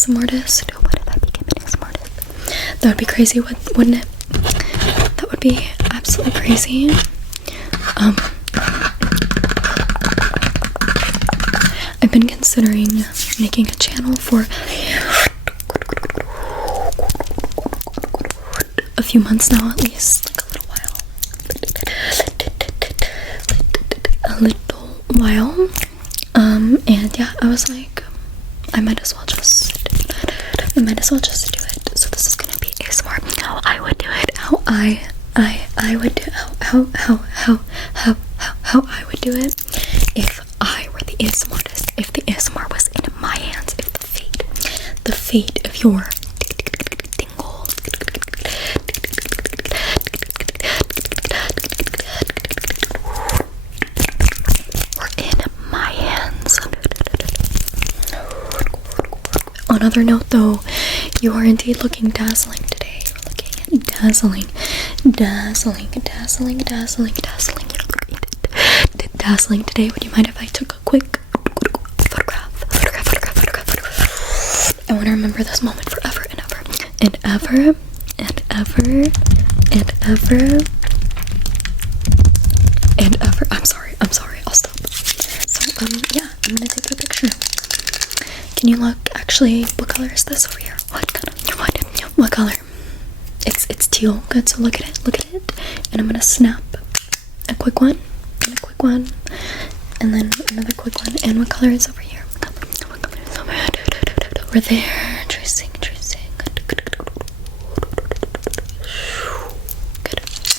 ASMR artist? What if I became an ASMR artist? That would be crazy, wouldn't it? That would be absolutely crazy. I've been considering making a channel for a few months now, at least, like a little while. And yeah, I was like, I might as well just do it. So this is gonna be ASMR. How I would do it. How I would do how I would do it if I were the ASMR artist. If the ASMR was in my hands. If the fate of your tingle were in my hands. On another note, though, you are indeed looking dazzling today. You're looking dazzling. Dazzling today. Would you mind if I took a quick photograph? I want to remember this moment forever and ever. I'm sorry. I'll stop. So, yeah, I'm gonna take a picture. Can you look? Actually, what color is this over here? What color? It's teal. Good. So look at it. And I'm gonna snap a quick one, and then another quick one. And what color is over here? Over there. Tracing. Good.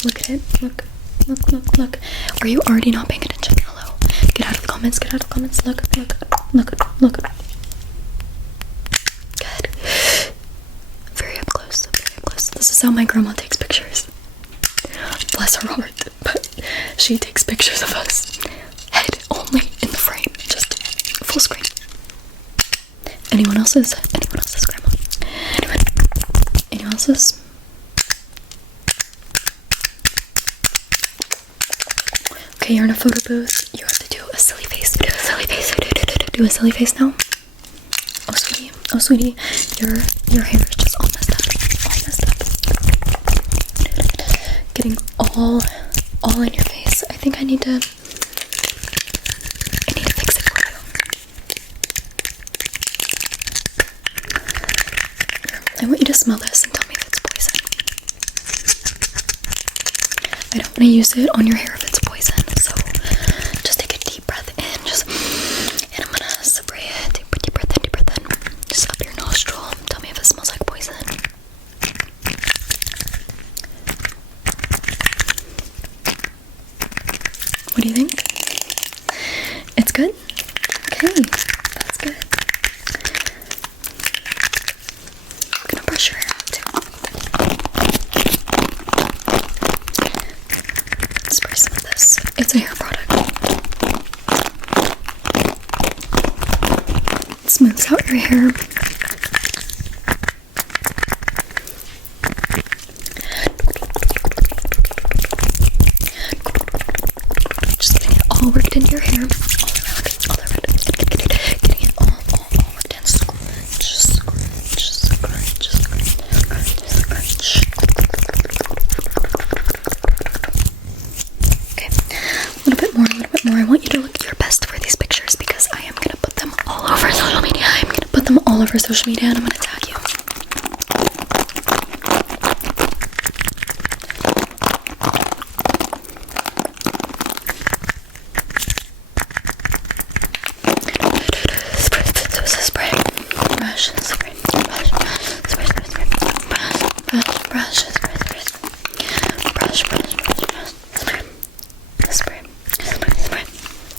Look at it. Look. Are you already not paying attention? Hello. Get out of the comments. Look. Good. Very up close. This is how my grandma takes pictures. Bless her heart. But she takes pictures of us. Head only in the frame. Just full screen. Anyone else's grandma? Anyone else's? Okay, you're in a photo booth. You have to do a silly face. Do a silly face now. Oh sweetie, your hair is just all messed up. Getting all in your face. I think I need to fix it for you. I want you to smell this and tell me if it's poison. I don't want to use it on your hair if it's poison, so just take a deep breath in, and I'm gonna spray it. Deep breath in. Just up your nostril. Tell me if it smells like poison. What do you think? It's good? Okay, that's good. I'm gonna brush your hair out too. Spray some of this. It's a hair product. It smooths out your hair. Just getting it all worked into your hair. All around. Getting it all worked in. Scrunch. Okay, a little bit more. I want you to look your best for these pictures because I am gonna put them all over social media. And I'm gonna tag you.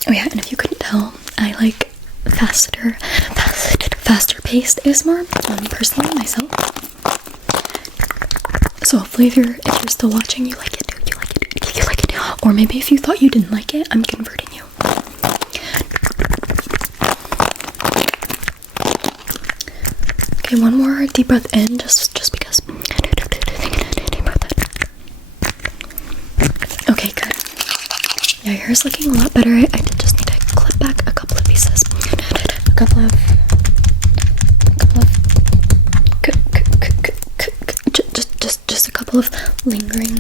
Oh yeah, and if you couldn't tell, I like faster paced ASMR, personally, myself. So hopefully if you're still watching, you like it too. You like it. Or maybe if you thought you didn't like it, I'm converting you. Okay, one more deep breath in, just because. Okay, good. Yeah, your hair's looking a lot better. I just need to clip back a couple of pieces. A couple of couple of lingering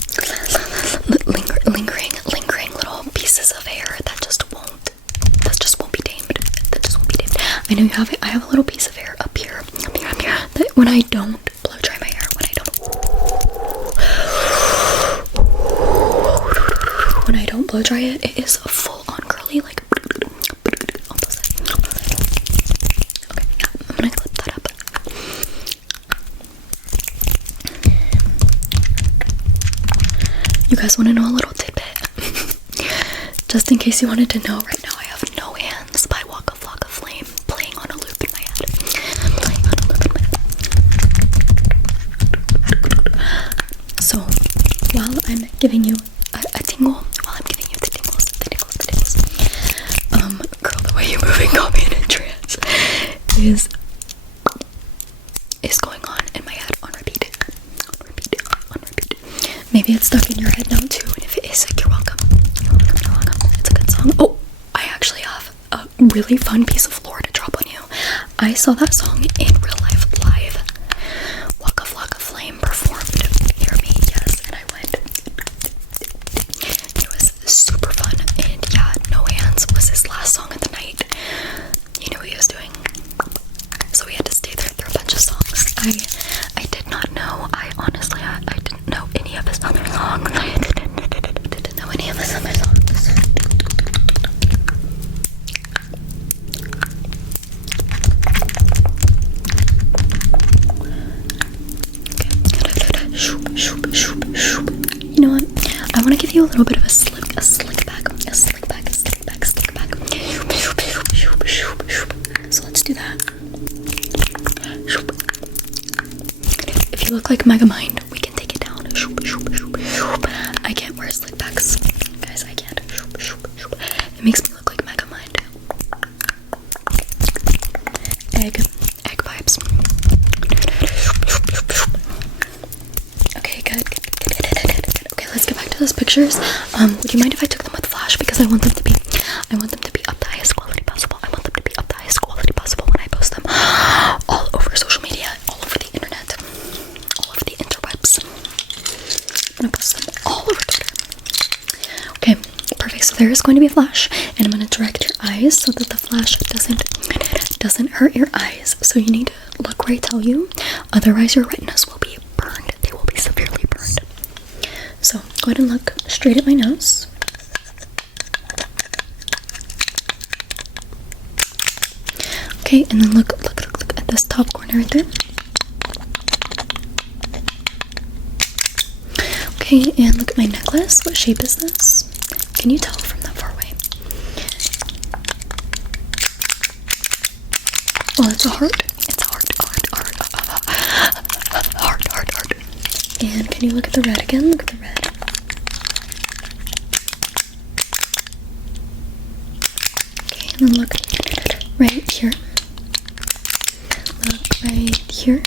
little pieces of hair that just won't be tamed. That just won't be tamed. I know you have it. I have a little piece of hair up here, that when I don't blow dry my hair, when I don't blow dry it, it is full on curly, like almost like. Okay, yeah, I'm gonna clip that up. You guys want to know a little tidbit? Just in case you wanted to know, right now I have No Hands by Waka Flocka Flame playing on a loop in my head. So, while I'm giving you a tingle, while I'm giving you the tingles, girl, the way you're moving got me in a trance, is going on in my head on repeat. Maybe it's stuck in your head now too, and if it is, like, you're welcome. It's a good song. Oh, I actually have a really fun piece of lore to drop on you. I saw that song in real life live. Waka Flocka Flame performed near me, yes, and I went. It was super fun, and yeah, No Hands was his last song of the night. You knew what he was doing, so we had to stay there through a bunch of songs. I did not know. I honestly didn't know any of his other songs. I didn't know any of his other songs. You know what? I want to give you a little bit of a slick back. So let's do that. If you look like Megamind, we can take it down. I can't wear slick backs, guys. I can't. It makes me look like Megamind. Egg vibes. Okay, good. Okay, let's get back to those pictures. Would you mind if I took them with flash, because I want them to be up the highest quality possible. I want them to be up the highest quality possible when I post them all over social media, all over the internet, all over the interwebs. I'm gonna post them all over Twitter. Okay, perfect. So there is going to be a flash, and I'm gonna direct your eyes so that the flash doesn't hurt your eyes. So you need to look where I tell you, otherwise your retinas will be burned. They will be severely burned. So go ahead and look straight at my nose. Okay, and then look at this top corner right there. Okay, and look at my necklace. What shape is this? Can you tell from that far away? Oh, it's a heart. It's a heart. Heart. And can you look at the red again? Look at the red. Okay, and then look right here. Look right here.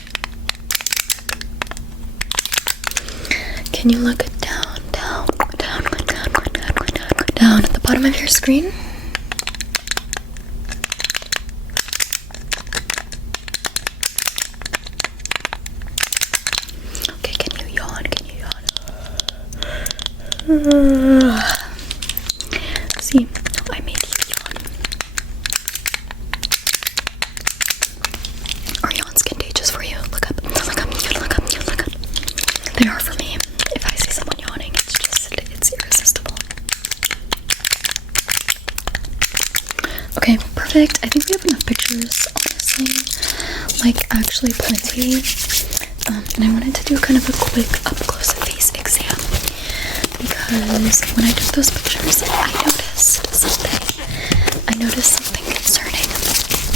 Can you look down at the bottom of your screen? Okay, can you yawn? See, I made you yawn. Are yawns contagious for you? Look up. They are for me. If I see someone yawning, it's irresistible. Okay, perfect. I think we have enough pictures, honestly. Like, actually plenty. And I wanted to do kind of a quick up-close face exam, because when I took those pictures, I noticed something concerning.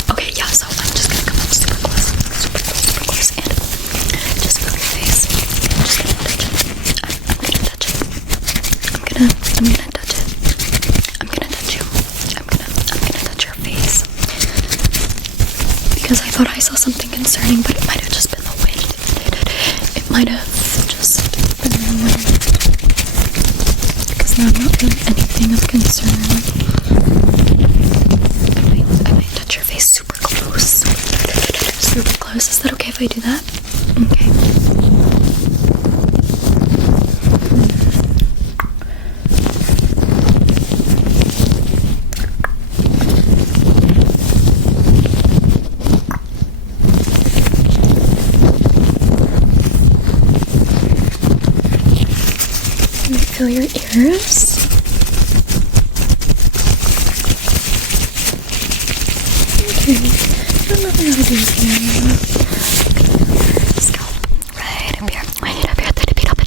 Okay, yeah, so I'm just gonna come up super close, and just feel your face. I'm just gonna touch it. I'm gonna touch it. I'm gonna touch it. I'm gonna touch you. I'm gonna touch your face. Because I thought I saw something concerning, but it might have just been the wind. It might have just been the wind. Because now I'm not feeling anything of concern. I might touch your face super close. Super close. Is that okay if I do that? Okay. feel your ears. Okay, I don't know how to do it here. Scalp. Right up here. Right up here at the tippy top.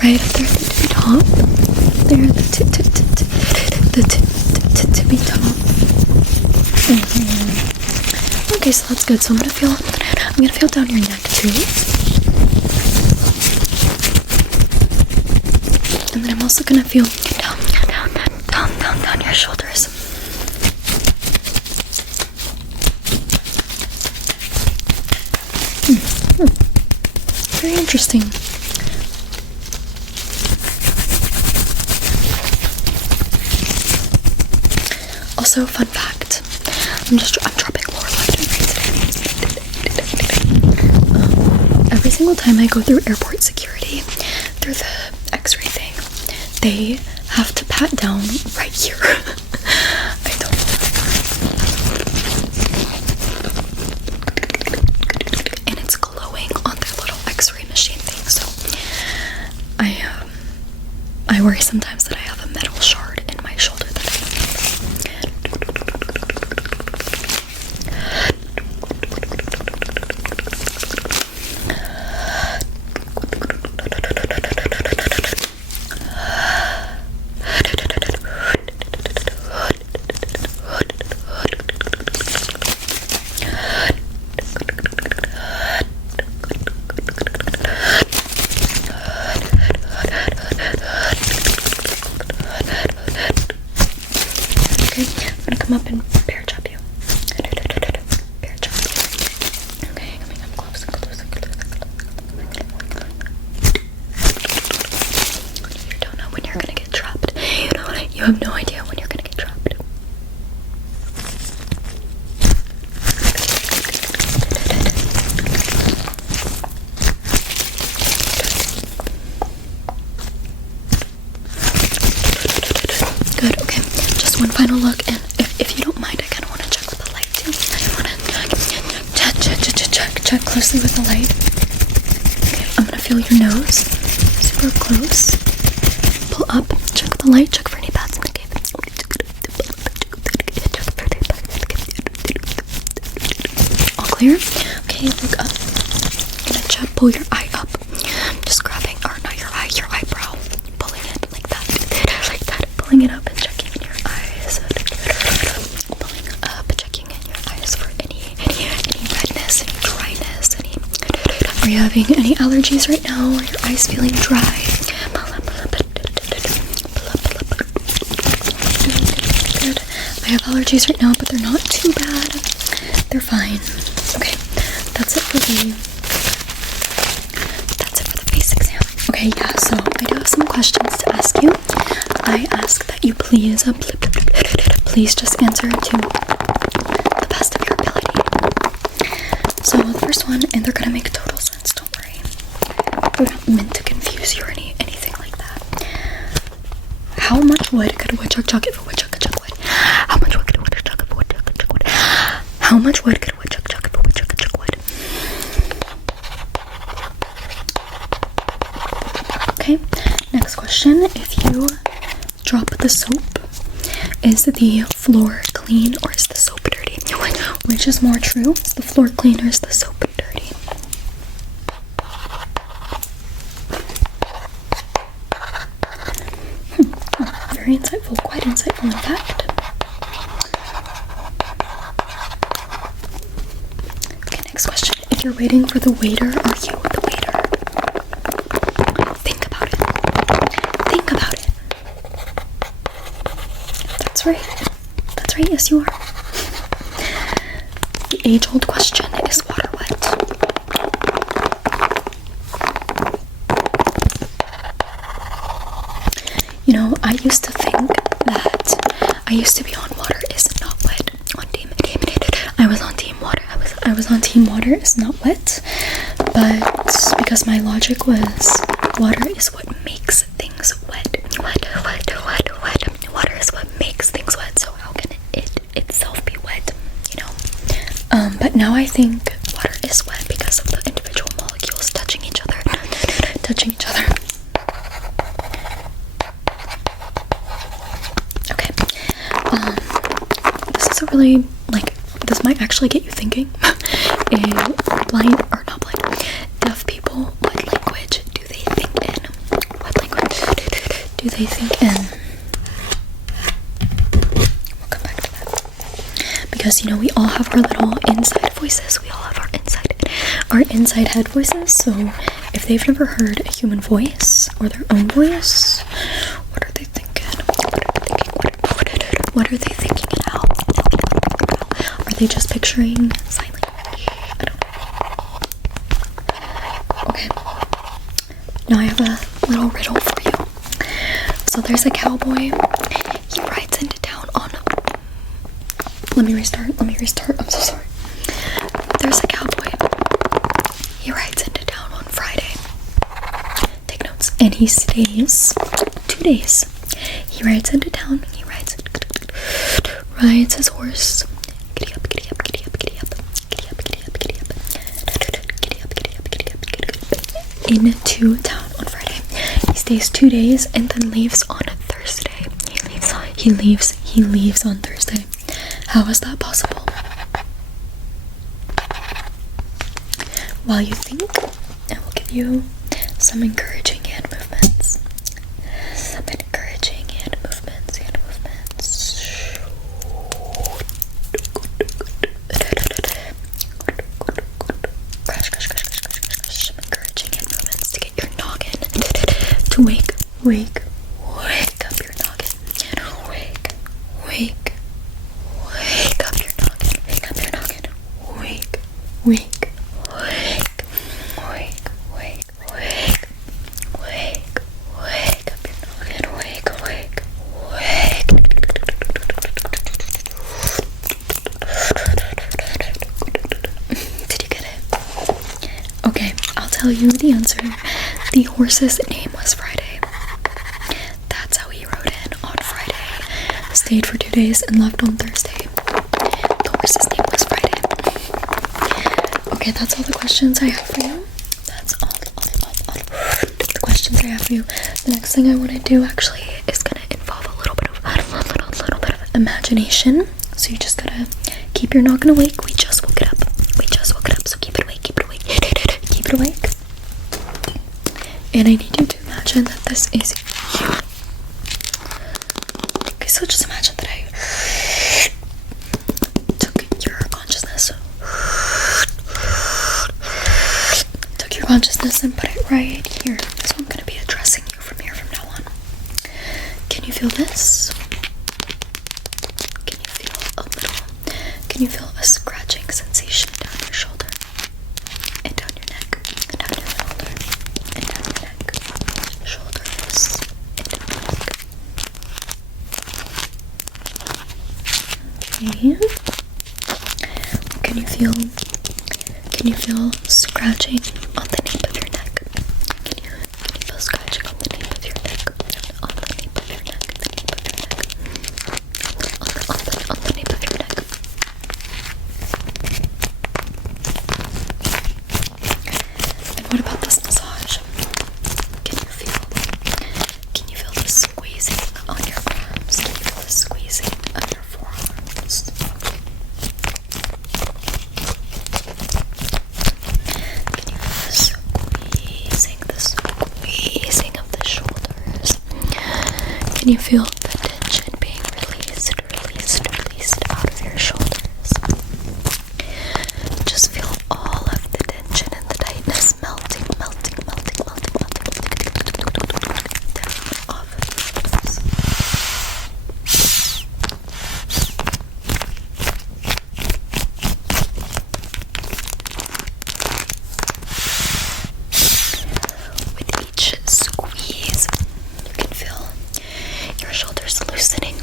Right up there at the tippy top. There at the tippy top. Okay, so that's good. So I'm gonna feel down your neck too. And then I'm also gonna feel down your shoulders. Very interesting. Also, fun fact, I'm dropping more left and right today. Every single time I go through airport security, through the x-ray thing, they have to pat down right here. I don't know. And it's glowing on their little x-ray machine thing, so I worry sometimes that I have a metal shard in my shoulder that I don't up and bear chop you. Bear chop. Okay, coming up close and close and close and close. You don't know when you're gonna get trapped. You have no idea when you're gonna get trapped. Good, okay. Just one final look, and if you don't mind, I kind of want to check with the light too. I want to check closely with the light. Okay, I'm gonna feel your nose, super up close. Pull up, check with the light, check for any bats in the cave. All clear? Okay, look up. I'm gonna pull your eye up. Just grabbing, or not your eye, your eyebrow. Pulling it like that, pulling it up and checking in your eyes. Pulling up, checking in your eyes for any redness, any dryness, are you having any allergies right now? Are your eyes feeling dry? Good. I have allergies right now, but they're not too bad. They're fine. Okay, that's it for the face exam. Okay, yeah, so I do have some questions to ask you. I ask that you please just answer to the best of your ability. So the first one, and they're gonna make total sense, don't worry. We're not meant to confuse you or anything like that. How much wood could a woodchuck chuck if a woodchuck could chuck wood? How much wood could a woodchuck chuck if a woodchuck could chuck wood? How much wood could a woodchuck chuck if a woodchuck could chuck wood? Okay, next question. If you drop the soap, is the floor clean or is the soap dirty? Which is more true? Is the floor clean or is the soap dirty? Very insightful, quite insightful in fact. Okay, next question. If you're waiting for the waiter, are you the waiter? Think about it. Think about it. That's right. That's right, yes you are. The age-old question, is water wet? You know, I used to think that I used to be on water is not wet. On team. I was on team water. I was on team water is not wet. But because my logic was water is what makes things wet. Water is what makes things wet. So how can it itself be wet? You know? But now I think water is wet because of the individual molecules touching each other. this is a really, like, this might actually get you thinking. And blind, or not blind, deaf people, what language do they think in? What language do they think in? We'll come back to that. Because, you know, we all have our little inside voices. We all have our inside head voices. So if they've never heard a human voice or their own voice, what are they thinking? What are they thinking and how? Are they just picturing sign language? I don't know. Okay. Now I have a little riddle for you. So there's a cowboy. He rides into town on... Let me restart. I'm so sorry. There's a cowboy. He rides into town on Friday. Take notes. And he stays 2 days. He rides into town. Rides his horse. Giddy up, giddy up, giddy up, giddy up. Giddy up, giddy up, giddy up. Giddy up, giddy up, giddy up, giddy up. Into town on Friday. He stays 2 days and then leaves on a Thursday. He leaves on Thursday. How is that possible? While you think, I will give you some encouraging hand movements. To wake up your noggin. Wake up your noggin. Wake up your noggin. Wake up your noggin. Did you get it? Okay, I'll tell you the answer. The horse's name was Friday. That's how he rode in on Friday. Stayed for 2 days and left on Thursday. The horse's name was Friday. Okay, that's all the questions I have for you. That's all the questions I have for you. The next thing I want to do actually is gonna involve a little bit of imagination. So you just gotta keep your noggin awake. We just woke it up. So keep it awake. Keep it awake. And I need you to imagine that this is you. Okay, so just imagine that I took your consciousness and put it right here. So I'm going to be addressing you from here from now on. Can you feel this? Can you feel a scratching sensation down your shoulder? And down your neck? And down your shoulder? And down your neck? Shoulders and down your neck. Okay. Can you feel scratching on the nape of your neck? Can you feel scratching on the nape of your neck? On the nape of your neck. On the nape of your neck. And what about this massage? Can you feel the squeezing on your arms? Can you feel the squeezing on your forearms? Can you feel the squeezing of the shoulders? Can you feel the tension being released out of your shoulders? Just feel all of the tension and the tightness melting down off of your face. With each squeeze, you can feel your shoulders loosening,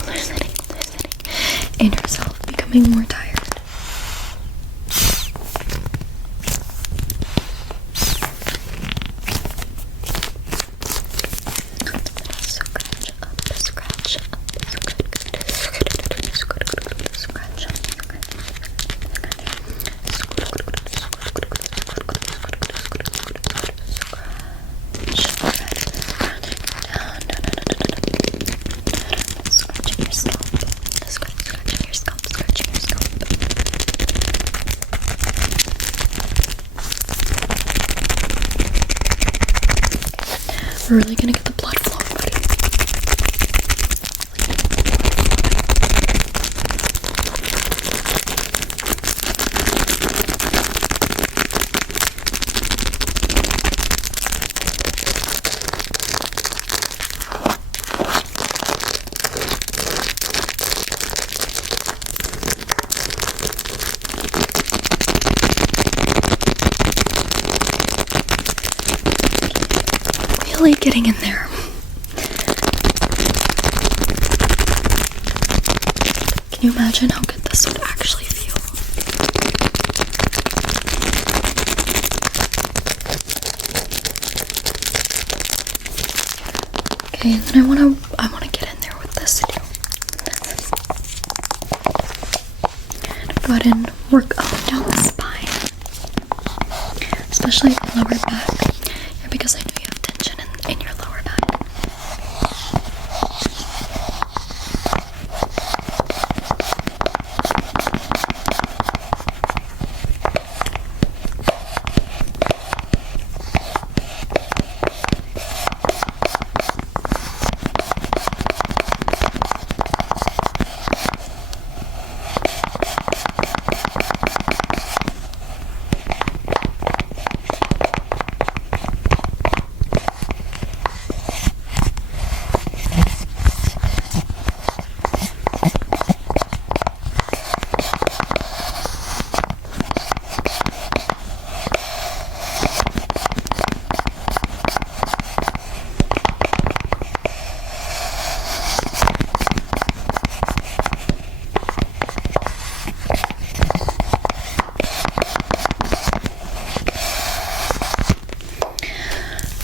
and yourself becoming more tired. Scratch up. Scratching your scalp. We're really gonna get the blood flowing, buddy. Really getting in there. Can you imagine how good this would actually feel? Okay, and then I wanna get in there with this too. Go ahead and work up down the spine, especially the lower back. Yeah, because I know you have tension in your lower back.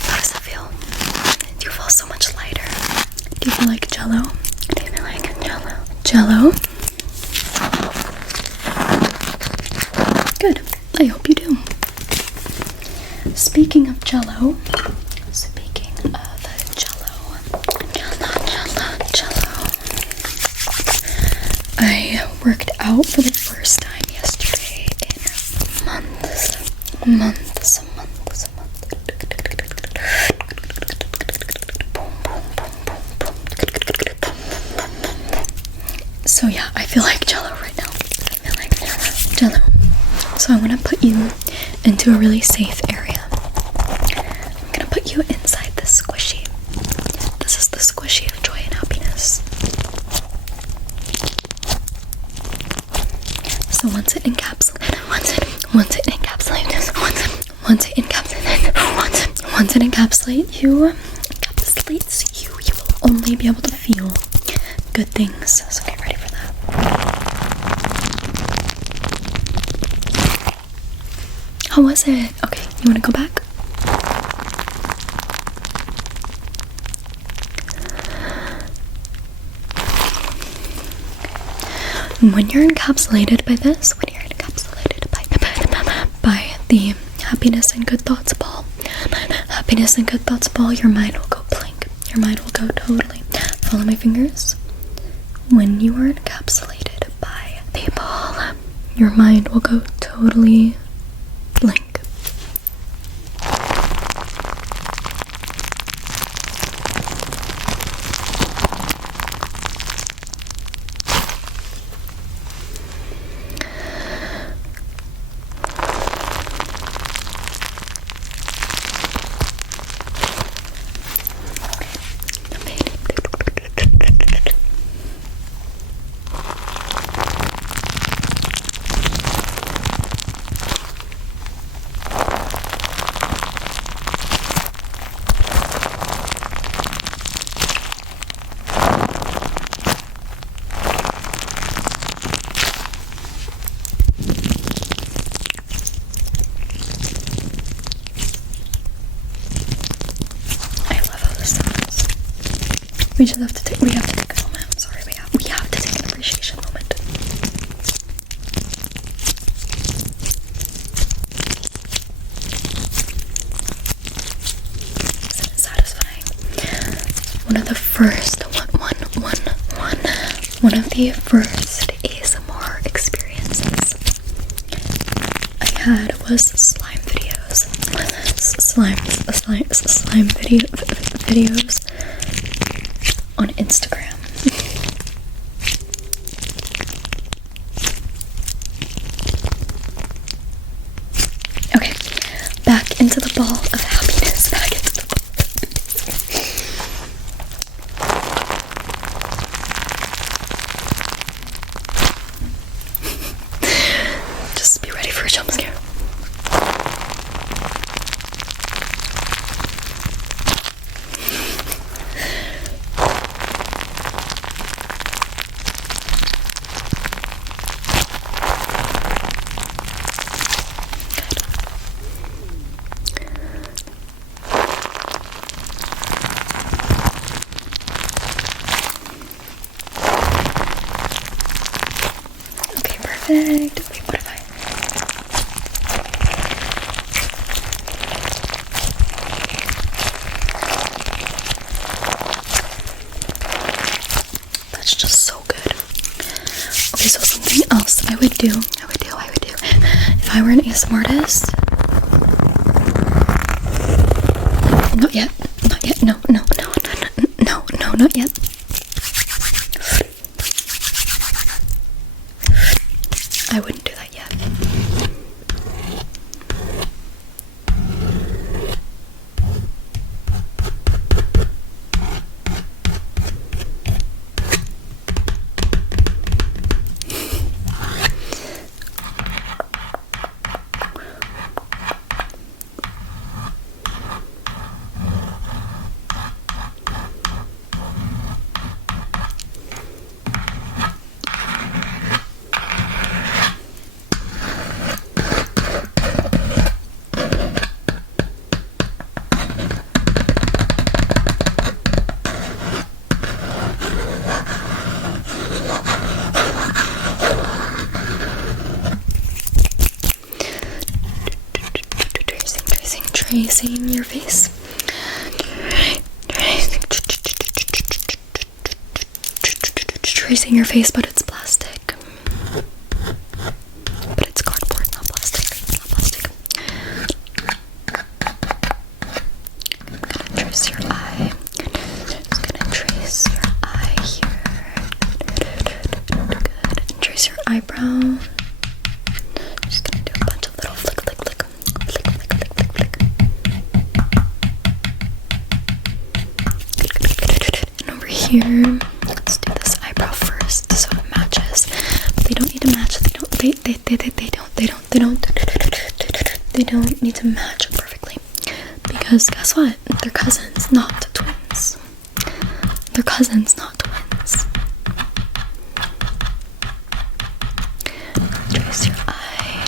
How does that feel? Do you feel so much lighter? Do you feel like jello? Do you feel like jello? Jello? Good. I hope you do. Speaking of jello, I worked out for the first time yesterday in months. So yeah, I feel like jello right now. I feel like jello. So I'm gonna put you into a really safe area. I'm gonna put you inside this squishy. This is the squishy of joy and happiness. So once it encapsulates you will only be able to feel good things. So get ready for that. How was it? Okay, you wanna go back? When you're encapsulated by this, by the happiness and good thoughts ball, your mind will go blank. Your mind will go totally. Follow my fingers. When you are encapsulated by the ball, your mind will go totally blank. We have to take a moment. I'm sorry, we have to take an appreciation moment. Isn't it satisfying? One of the first ASMR experiences I had was slime videos. Slime videos on Instagram. Okay, back into the ball of happiness. Back into the ball of happiness. Just be ready for a jump scare. Okay, perfect. Wait, what if I... That's just so good. Okay, so something else I would do. If I were an asmrtist. Not yet. No, not yet. I wouldn't do that yet. Tracing your face. Tracing your face, but it's plastic. But it's cardboard, not plastic. I'm gonna trace your eye. Just gonna trace your eye here. Good. And trace your eyebrow. Just gonna do a bunch of little flick. And over here, let's do this eyebrow first so it matches. But they don't need to match. They don't need to match perfectly. Because guess what? They're cousins, not twins. They're cousins, not twins. Trace your eye.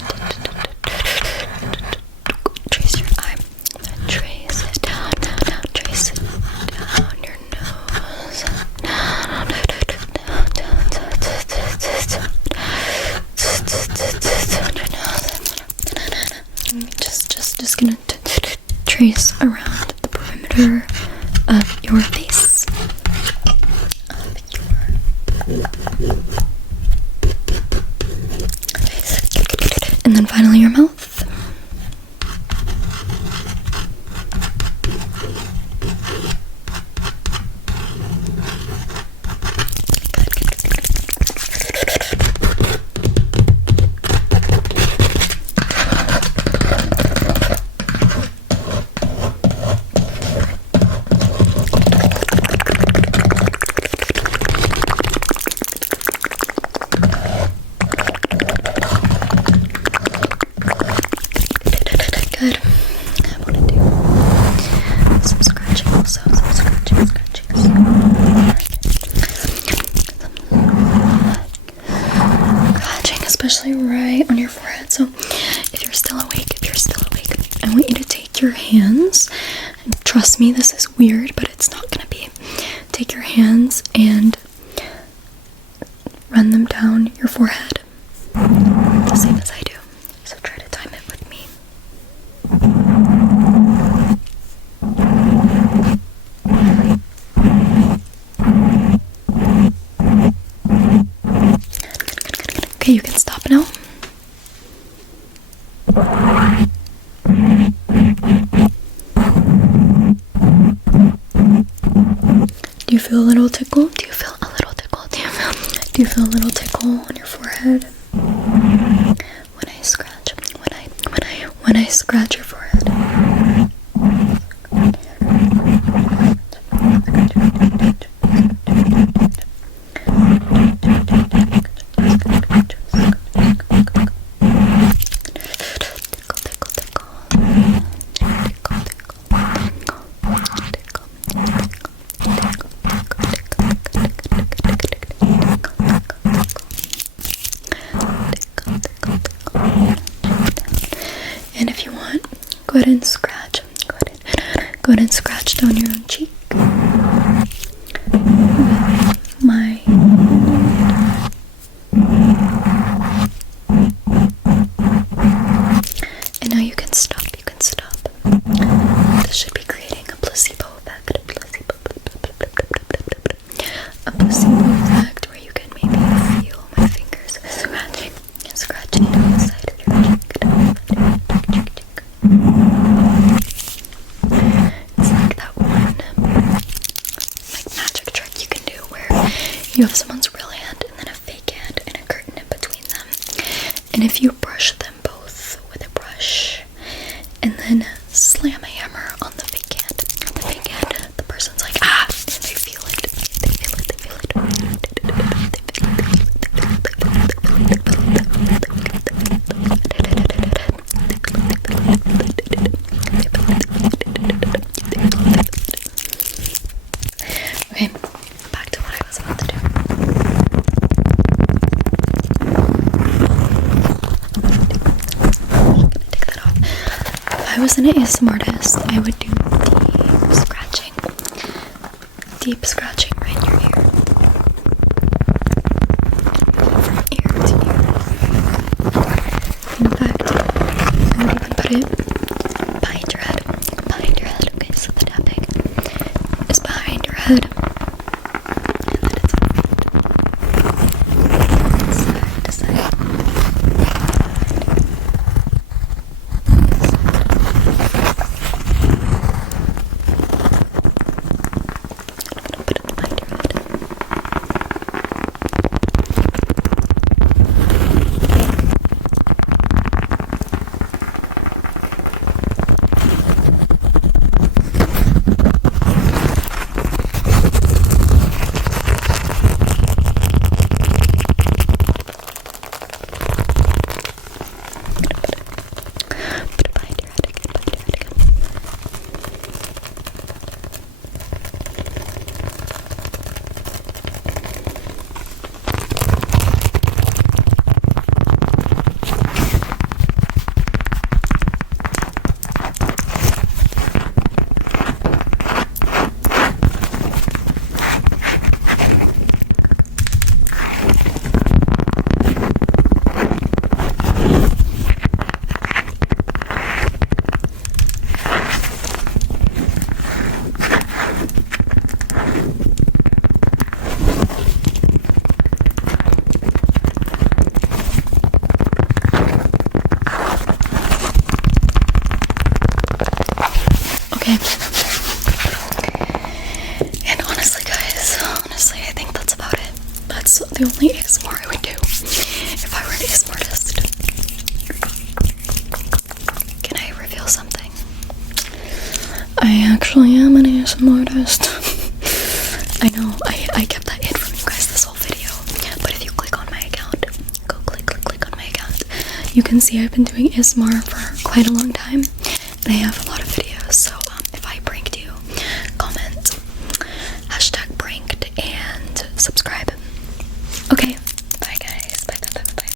Trace your eye. Trace it down. Trace it down your nose. Just gonna trace around the perimeter of your face. And then finally your mouth. Good. I want to do some scratching also. Some scratching. Scratching, especially right on your forehead. So if you're still awake, I want you to take your hands, and trust me, this is weird, but it's not gonna be. Take your hands and run them down your forehead, the same as I do. So try to time it with me. Okay, you can stop now. feel a little tickle? Do you feel a little tickle? Do you feel a little tickle on your forehead? When I scratch, when I scratch your forehead. And if you want, go ahead and scratch. Go ahead and scratch down your own cheek. My and now you can stop. This should be creating a placebo effect. A placebo effect where you can maybe feel my fingers scratching down the side of your cheek. It's like that one magic trick you can do where you have someone's real hand and then a fake hand and a curtain in between them. And if you brush them both with a brush and then slam a hammer on the fake hand, the person's like, ah, and they feel it. Okay, back to what I was about to do. I'm gonna take that off. If I was an asmrtist, I would do deep scratching right in your ear. From ear to ear. In fact, I would even put it behind your head. Okay, so the tapping is behind your head. And then it's side to side. Okay. And honestly, guys, I think that's about it. That's the only ASMR I would do if I were an asmrtist. Can I reveal something? I actually am an asmrtist. I know, I kept that in from you guys this whole video. But if you click on my account, go click on my account, you can see I've been doing ASMR for quite a long time. And I have a lot of